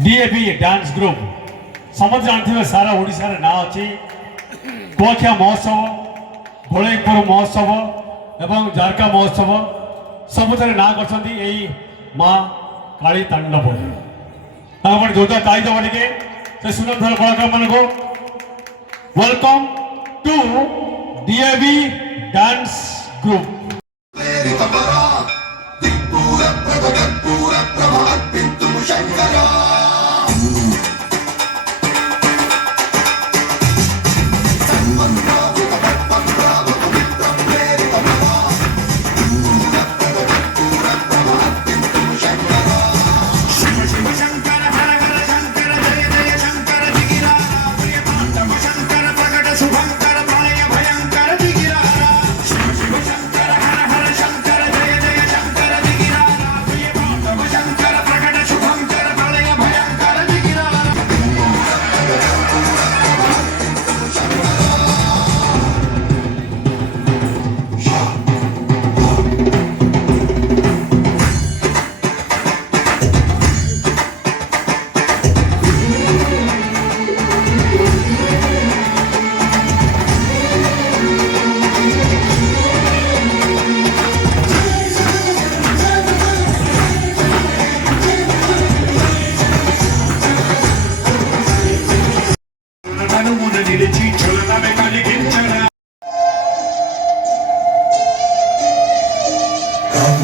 DAB dance group समस्त जानते सारा ओडिशा रे ना अच्छी कुआखिया महोत्सव घोड़ेपुर महोत्सव एवं जारका महोत्सव सबुथ ना कर माँ काली तांडव जोरदार ताई दबा टे से सुनंदर कलाकार मान को welcome to DAB dance group.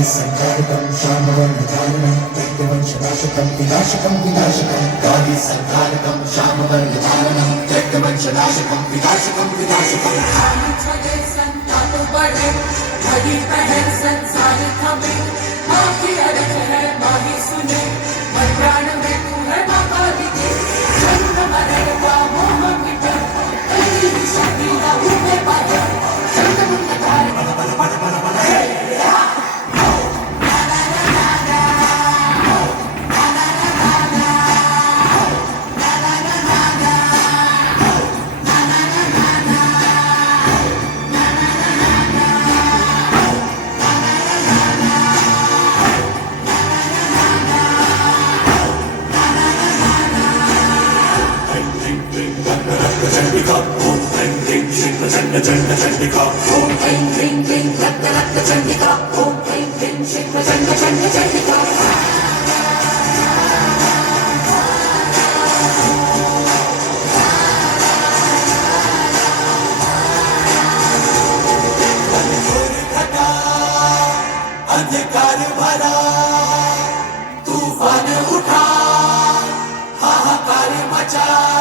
संहारकं श्यामवर्णधारणं दैत्यवंशनाशकं विनाशकं विनाशकं काली संहारकं श्यामवर्णधारणं दैत्यवंशनाशकं विनाशकं विनाशकं छगे संताप बढ़े भरी पहल संसार थमे माँ की अरज है माँ ही सुने मन प्राण में तू है माँ काली के जन्म मरण का मोह मिटे तेरी शक्ति ना भूमे पाए चंद मुंड धार बल बल बल बल बल चंडिका ओम ऐं ह्रीं श्रीं प्रचंड चंड चंडिका ओम ऐं ह्रीं क्लीं रक्त रक्त चंडिका ओम ऐं ह्रीं श्रीं प्रचंड चंड चंडिका अंधकार भरा तूफान उठा हाहाकार मचा